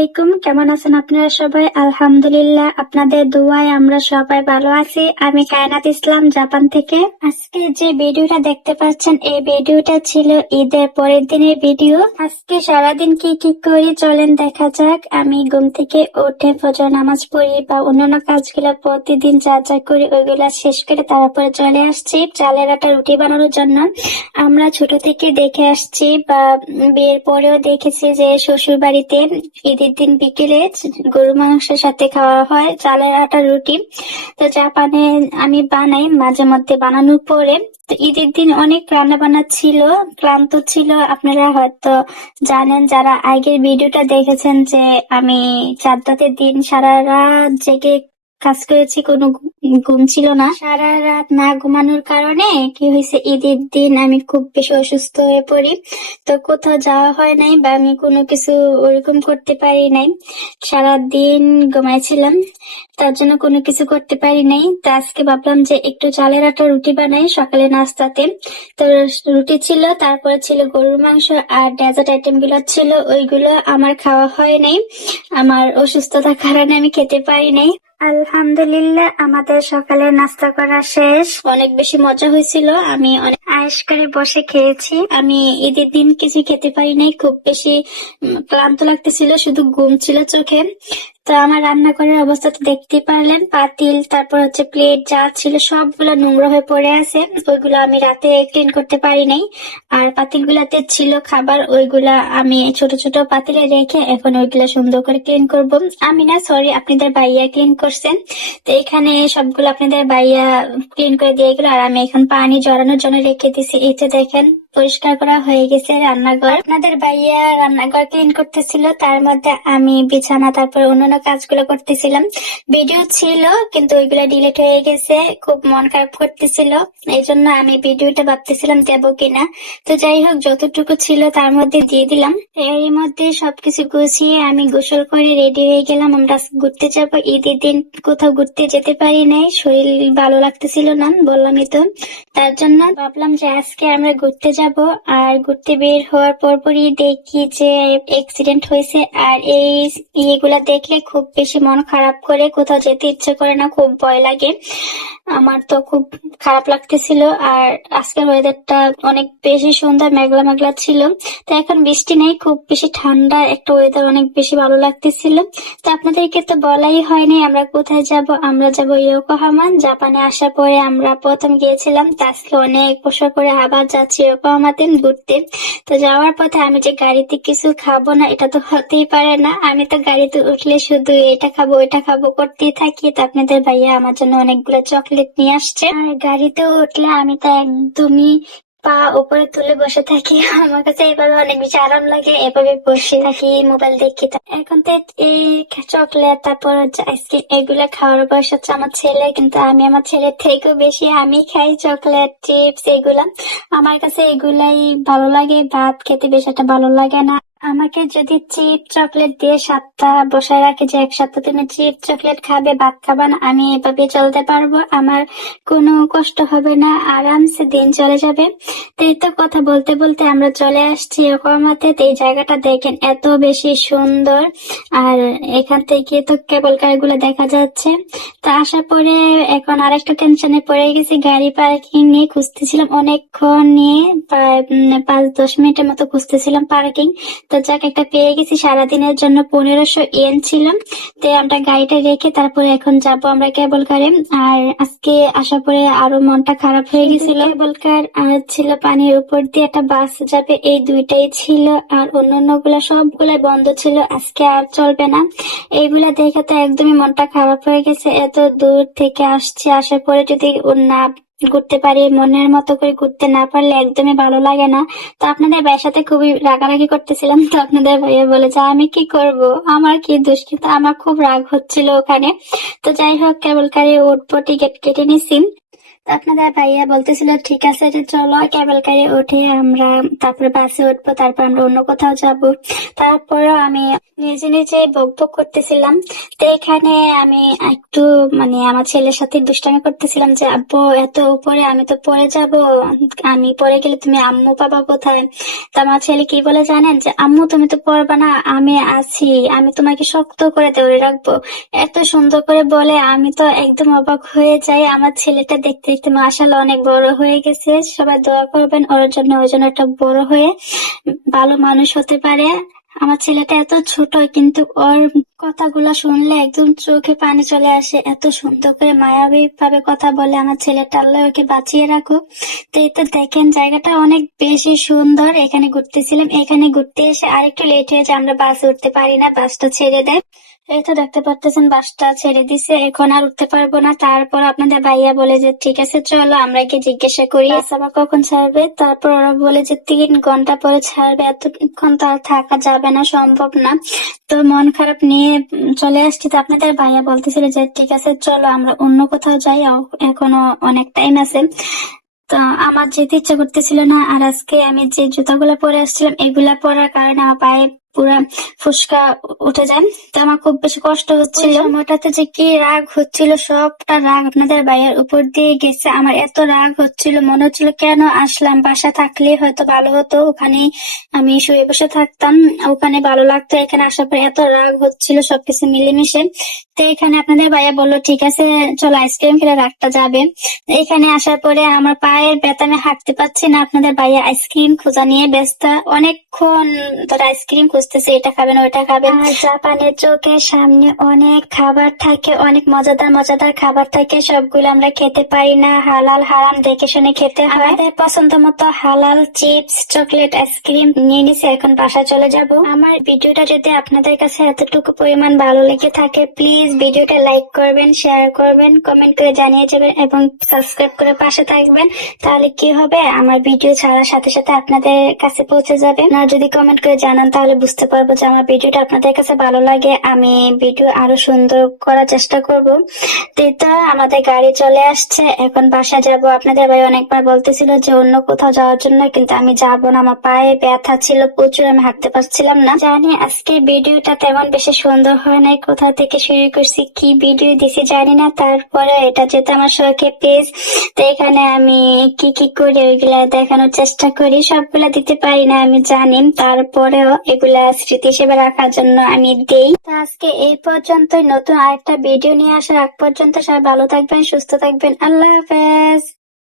আলাইকুম, কেমন আছেন আপনারা সবাই? আলহামদুলিল্লাহ, আপনাদের দোয়ায় আমরা সবাই ভালো আছি। আমি কায়নাত ইসলাম, জাপান থেকে। আজকে যে ভিডিওটা দেখতে পাচ্ছেন, এই ভিডিওটা ছিল ঈদের পরের দিনের ভিডিও। আজকে সারাদিন কি কি করি চলেন দেখা যাক। আমি ঘুম থেকে উঠে ফজর নামাজ পড়ি বা অন্যান্য কাজগুলো প্রতিদিন যা যা করি ওইগুলা শেষ করে তারপরে চলে আসছি চালের আটা রুটি বানানোর জন্য। আমরা ছোট থেকে দেখে আসছি বা বিয়ের পরেও দেখেছি যে শ্বশুর বাড়িতে ঈদের দিন বিকেলে গরু মাংসের সাথে খাওয়া হয় চালের আটার রুটি। তো জাপানে আমি বানাই মাঝে মধ্যে বানানোর পরে। তো ঈদের দিন অনেক রান্না বান্না ছিল, ক্লান্ত ছিল। আপনারা হয়তো জানেন যারা আগের ভিডিওটা দেখেছেন যে আমি চাঁদ রাতের দিন সারা রাত জেগে কাজ করেছি, কোনো ঘুম ছিল না। সারা রাত না ঘুমানোর কারণে কি হয়েছে, ঈদের দিন আমি খুব বেশি অসুস্থ হয়ে পড়ি। তো কোথাও যাওয়া হয় নাই বা আমি কোনো কিছু ওরকম করতে পারি নাই। সারা দিন ঘুমাইছিলাম, তার জন্য কোনো কিছু করতে পারি নাই। তো আজকে ভাবলাম যে একটু চালের আটা রুটি বানাই সকালে নাস্তাতে। তো রুটি ছিল, তারপরে ছিল গরুর মাংস আর ডেজার্ট আইটেম গুলো ছিল, ওইগুলো আমার খাওয়া হয় নাই। আমার অসুস্থতার কারণে আমি খেতে পারি নাই। আলহামদুলিল্লাহ, আমাদের সকালে নাস্তা করা শেষ। অনেক বেশি মজা হয়েছিল, আমি অনেক আয়েশ করে বসে খেয়েছি। আমি ঈদের দিন কিছু খেতে পারি নাই, খুব বেশি ক্লান্ত লাগতেছিল, শুধু ঘুম ছিল চোখে। তো আমার রান্নাঘরের অবস্থা তো দেখতেই পারলেন, পাতিল তারপর হচ্ছে প্লেট যা ছিল সবগুলো নোংরা হয়ে পড়ে আছে। ওইগুলো আমি রাতে ক্লিন করতে পারি নাই। আর পাতিল গুলাতে ছিল খাবার, ওইগুলা আমি ছোট ছোট পাতিলে রেখে এখন ওইগুলা সুন্দর করে ক্লিন করব। আমি না, সরি, আপনাদের ভাইয়া ক্লিন করছেন। তো এখানে সবগুলো আপনাদের ভাইয়া ক্লিন করে দিয়ে গেল, আর আমি এখন পানি জড়ানোর জন্য রেখে দিছি। এই তো দেখেন পরিষ্কার করা হয়ে গেছে রান্নাঘর। আপনাদের ভাইয়া রান্নাঘর ক্লিন করতেছিল, তার মধ্যে আমি বিছানা তারপর অন্যান্য কাজগুলো করতেছিলাম। ভিডিও ছিল কিন্তু ওইগুলা ডিলিট হয়ে গেছে, খুব মন খারাপ করতেছিল। এই জন্য আমি ভিডিওটা ভাবতেছিলাম দেবো কিনা। তো যাই হোক, যতটুকু ছিল তার মধ্যে দিয়ে দিলাম। এরই মধ্যে সবকিছু গুছিয়ে আমি গোসল করে রেডি হয়ে গেলাম। আমরা ঘুরতে যাবো। ঈদের দিন কোথাও ঘুরতে যেতে পারি নাই, শরীর ভালো লাগতেছিল না, বললামই তো। তার জন্য ভাবলাম যে আজকে আমরা ঘুরতে যাব। আর ঘুরতে বের হওয়ার পরপরই দেখি যে অ্যাক্সিডেন্ট হয়েছে। আর এই ইয়েগুলা দেখলে খুব বেশি মন খারাপ করে, কোথাও যেতে ইচ্ছে করে না, খুব ভয় লাগে। আমার তো খুব খারাপ লাগতেছিল। আর আজকের ওয়েদারটা অনেক বেশি সুন্দর, মেঘলা মেঘলা ছিল। তো এখন বৃষ্টি নেই, খুব বেশি ঠান্ডা একটা ওয়েদার, অনেক বেশি ভালো লাগতেছিল। তো আপনাদেরকে তো বলাই হয়নি আমরা কোথায় যাব। আমরা যাব ইয়োকোহামা। জাপানে আসার পরে আমরা প্রথম গিয়েছিলাম, তো আজকে অনেক বছর করে আবার যাচ্ছি ইয়োকোহামাতে ঘুরতে। তো যাওয়ার পথে আমি যে গাড়িতে কিছু খাবো না এটা তো হতেই পারে না। আমি তো গাড়িতে উঠলে শুধু এটা খাবো ওইটা খাবো করতেই থাকি। তো আপনাদের ভাইয়া আমার জন্য অনেকগুলো চকলেট নিয়ে আসছে। আর গাড়িতে উঠলে আমি তো একদমই পা উপরে তুলে বসে থাকি। আমার কাছে এভাবে অনেক বেশি আরাম লাগে, এভাবে বসে থাকি, মোবাইল দেখি। এখন তো এই চকলেট তারপর হচ্ছে আইসক্রিম এগুলা খাওয়ার বয়স হচ্ছে আমার ছেলে, কিন্তু আমি আমার ছেলের থেকেও বেশি আমি খাই চকলেট, চিপস এগুলা। আমার কাছে এগুলাই ভালো লাগে, ভাত খেতে বেশ একটা ভালো লাগে না। আমাকে যদি চিপ চকলেট দিয়ে 7টা বসায় রাখে যে এক সপ্তাহ তুমি চিপ চকলেট খাবে, ভাত খাবা না, আমি এভাবে চলতে পারবো। আমার কোনো কষ্ট হবে না, আরামসে দিন চলে যাবে। তো এই তো কথা বলতে বলতে আমরা চলে আসছি ইয়োকোহামাতে। তো এই জায়গাটা দেখেন এত বেশি সুন্দর। আর এখান থেকে তো কেবল কার গুলো দেখা যাচ্ছে। তো আসার পরে এখন আরেকটা টেনশনে পড়ে গেছি, গাড়ি পার্কিং নিয়ে খুঁজতেছিলাম অনেকক্ষণ নিয়ে, প্রায় 5-10 মিনিটের মতো খুঁজতেছিলাম পার্কিং। তো যাক একটা পেয়ে গেছি। সারাদিনের জন্য 1500 ইয়েন ছিল। তো আমরা গাড়িটা রেখে তারপরে এখন যাব আমরা কেবল কারে। আর আজকে আসার পরে আরো মনটা খারাপ হয়ে গেছিল। কেবল কার আর ছিল পানির উপর দিয়ে একটা বাস যাবে, এই দুইটাই ছিল। আর অন্যান্য গুলা সবগুলাই বন্ধ ছিল, আজকে আর চলবে না। এইগুলা দেখে তো একদমই মনটা খারাপ হয়ে গেছে। এত দূর থেকে আসছি, আসার পরে যদি না ঘুরতে পারি, মনের মতো করে ঘুরতে না পারলে একদমই ভালো লাগে না। তো আপনাদের ভাইয়ের সাথে খুবই রাগারাগি করতেছিলাম। তো আপনাদের ভাইয়া বলে যে আমি কি করব, আমার কি দোষ, কিন্তু আমার খুব রাগ হচ্ছিল ওখানে। তো যাই হোক, কেবল কারে উঠবো, টিকিট কেটে নিছি। তো আপনাদের ভাইয়া বলতেছিল ঠিক আছে যে চলো কেবল গাড়ি উঠে আমরা তারপরে বাসে উঠবো, তারপর আমরা অন্য কোথাও যাব। তারপরেও আমি নিজে নিজে বকবক করতেছিলাম। তো এখানে আমি একটু আমার ছেলের সাথে দুষ্টামি করতেছিলাম যে আব্বু এত উপরে, আমি তো পড়ে যাব, আমি পড়ে গেলে তুমি আম্মু পাবা কোথায়। তো আমার ছেলে কি বলে জানেন, যে আম্মু তুমি তো পড়বা না, আমি আছি, আমি তোমাকে শক্ত করে ধরে রাখবো। এত সুন্দর করে বলে আমি তো একদম অবাক হয়ে যাই। আমার ছেলেটা দেখতে দেখতে মাশাআল্লাহ অনেক বড় হয়ে গেছে। সবাই দোয়া করবেন ওর জন্য, ওই জন্য একটা বড় হয়ে ভালো মানুষ হতে পারে। আমার ছেলেটা এত ছোট কিন্তু ওর কথাগুলো শুনলে একদম চোখে পানি চলে আসে, এত সুন্দর করে মায়াবী ভাবে কথা বলে আমার ছেলেটা। আল্লাহ ওকে বাঁচিয়ে রাখুক। তো এই তো দেখেন জায়গাটা অনেক বেশি সুন্দর। এখানে ঘুরতেছিলাম, এখানে ঘুরতে এসে আরেকটু লেট হয়ে যায়, আমরা বাসে উঠতে পারি না, বাসটা ছেড়ে দেয়। এই তো দেখতে পারতেছেন বাসটা ছেড়ে দিছে, এখন আর উঠতে পারবো না। তারপর আপনাদের ভাইয়া বলে যে ঠিক আছে চলো আমরা গিয়ে জিজ্ঞাসা করি বাস আবার কখন ছাড়বে। তারপর ওরা বলে যে 3 ঘন্টা পরে ছাড়বে, এতক্ষণ তো আর থাকা যাবে না, সম্ভব না। তো মন খারাপ নিয়ে চলে আসছি। তো আপনাদের ভাইয়া বলতেছিল যে ঠিক আছে চলো আমরা অন্য কোথাও যাই, এখনো অনেক টাইম আছে। তো আমার যেতে ইচ্ছা করতেছিল না। আর আজকে আমি যে জুতাগুলো পরে আসছিলাম এগুলা পরার কারণে আমার পায়ে পুরা ফুসকা উঠে যায়। তো আমার খুব বেশি কষ্ট হচ্ছিল। ওই সময়টাতে যে কি রাগ হচ্ছিল, সবটা রাগ আপনাদের ভাইয়ের উপর দিয়ে গেছে। আমার এত রাগ হচ্ছিল, মনে হচ্ছিল কেন আসলাম, বাসা থাকলে হয়তো ভালো হতো, ওখানে আমি শুয়ে বসে থাকতাম, ওখানে ভালো লাগতো। এখানে আসার পর এত রাগ হচ্ছিল সবকিছু মিলেমিশে। তো এখানে আপনাদের ভাইয়া বললো ঠিক আছে চলো আইসক্রিম খেলে রাগটা যাবে। এখানে আসার পরে আমার পায়ের ব্যথা, আমি হাঁটতে পারছি না। আপনাদের ভাইয়া আইসক্রিম খোঁজা নিয়ে ব্যস্ত, অনেকক্ষণ ধরে আইসক্রিম খুঁজতেছে, এটা খাবেন ওইটা খাবেন। আর জাপানের চোখের সামনে অনেক খাবার থাকে, অনেক মজাদার মজাদার খাবার থাকে, সবগুলো আমরা খেতে পারি না, হালাল হারাম দেখে শুনে খেতে হয়। আমাদের পছন্দ মতো হালাল চিপস, চকলেট, আইসক্রিম নিয়ে নিছে, এখন বাসায় চলে যাব। আমার ভিডিওটা যদি আপনাদের কাছে এতটুকু পরিমাণ ভালো লেগে থাকে প্লিজ ভিডিওটা লাইক করবেন, শেয়ার করবেন, কমেন্ট করে জানিয়ে যাবেন এবং সাবস্ক্রাইব করে পাশে থাকবেন। তাহলে কি হবে, আমার ভিডিও ছাড়ার সাথে সাথে আপনাদের কাছে পৌঁছে যাবে। আর যদি কমেন্ট করে জানান তাহলে বুঝতে পারবো যে আমার ভিডিওটা আপনাদের কাছে ভালো লাগে, আমি ভিডিও আরো সুন্দর করার চেষ্টা করব। তো এই তো আমাদের গাড়ি চলে আসছে, এখন বাসা যাব। আপনাদের ভাই অনেকবার বলতেছিল যে অন্য কোথাও যাওয়ার জন্য, কিন্তু আমি যাব না, আমার পায়ে ব্যথা ছিল প্রচুর, আমি হাঁটতে পারছিলাম না। জানি আজকে ভিডিওটা তেমন বেশি সুন্দর হয় নাই, কোথা থেকে শুরু করছি, কি ভিডিও দিছি জানি না। তারপরে এটা যেহেতু আমার শখের পেজ, তো এখানে আমি কি কি করি ওইগুলা দেখানোর চেষ্টা করি। সবগুলা দিতে পারি না আমি জানি, তারপরেও এগুলা স্মৃতি হিসেবে রাখার জন্য আমি দেই। তো আজকে এই পর্যন্তই, নতুন আরেকটা ভিডিও নিয়ে আসার আগ পর্যন্ত সবাই ভালো থাকবেন, সুস্থ থাকবেন, আল্লাহ হাফেজ।